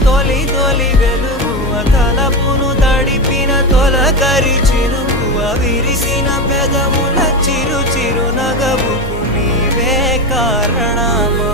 తొలి తొలి వెలుగువ తలపును తడిపిన తొలకరి చిరుకువ విరిసిన పెదముల చిరు చిరు నగవుకు నీవే కారణమా